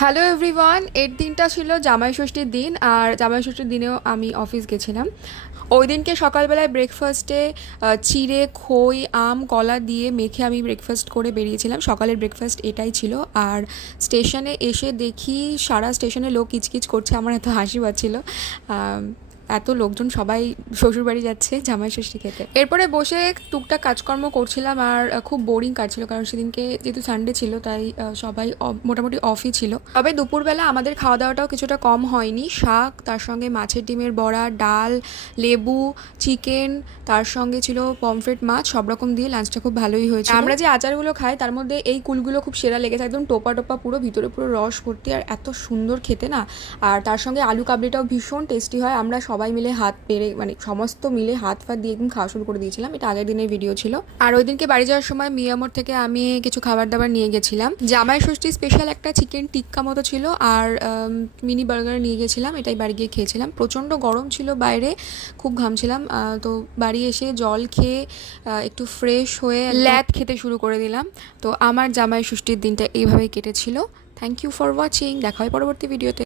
Hello everyone, এর দিনটা ছিল জামাই ষষ্ঠীর দিন। আর জামাই ষষ্ঠীর দিনেও আমি অফিস গেছিলাম। ওই দিনকে সকালবেলায় ব্রেকফাস্টে চিড়ে, খই, আম, কলা দিয়ে মেখে আমি ব্রেকফাস্ট করে বেরিয়েছিলাম। সকালের ব্রেকফাস্ট এটাই ছিল। আর স্টেশনে এসে দেখি সারা স্টেশনে লোক কিচকিচ করছে। আমার এত হাসি পাচ্ছিল, এত লোকজন সবাই শ্বশুরবাড়ি যাচ্ছে জামাই ষষ্ঠী খেতে। এরপরে বসে টুকটাক কাজকর্ম করছিলাম আর খুব বোরিং কাটছিল, কারণ সেদিনকে যেহেতু সানডে ছিল তাই সবাই মোটামুটি অফই ছিল। তবে দুপুরবেলা আমাদের খাওয়া দাওয়াটাও কিছুটা কম হয়নি। শাক, তার সঙ্গে মাছের ডিমের বড়া, ডাল, লেবু, চিকেন, তার সঙ্গে ছিল পমফ্রেট মাছ, সব রকম দিয়ে লাঞ্চটা খুব ভালোই হয়েছে। আমরা যে আচারগুলো খাই তার মধ্যে এই কুলগুলো খুব সেরা লেগেছে, একদম টোপা টোপা, পুরো ভিতরে পুরো রস ভর্তি আর এত সুন্দর খেতে না। আর তার সঙ্গে আলু কাবলিটাও ভীষণ টেস্টি হয়। আমরা সবাই মিলে হাত পেরে, মানে সমস্ত মিলে হাত ফাত দিয়ে একদম খাওয়া শুরু করে দিয়েছিলাম। এটা আগের দিনের ভিডিও ছিল। আর ওই দিনকে বাড়ি যাওয়ার সময় মিয়ামোর থেকে আমি কিছু খাবার দাবার নিয়ে গেছিলাম। জামাই ষষ্ঠী স্পেশাল একটা চিকেন টিক্কা মতো ছিল আর মিনি বার্গার নিয়ে গেছিলাম। এটাই বাড়ি গিয়ে খেয়েছিলাম। প্রচণ্ড গরম ছিল বাইরে, খুব ঘামছিলাম। তো বাড়ি এসে জল খেয়ে একটু ফ্রেশ হয়ে ল্যাদ খেতে শুরু করে দিলাম। তো আমার জামাই ষষ্ঠীর দিনটা এইভাবেই কেটেছিল। Thank you for watching. দেখা হয় পরবর্তী ভিডিওতে।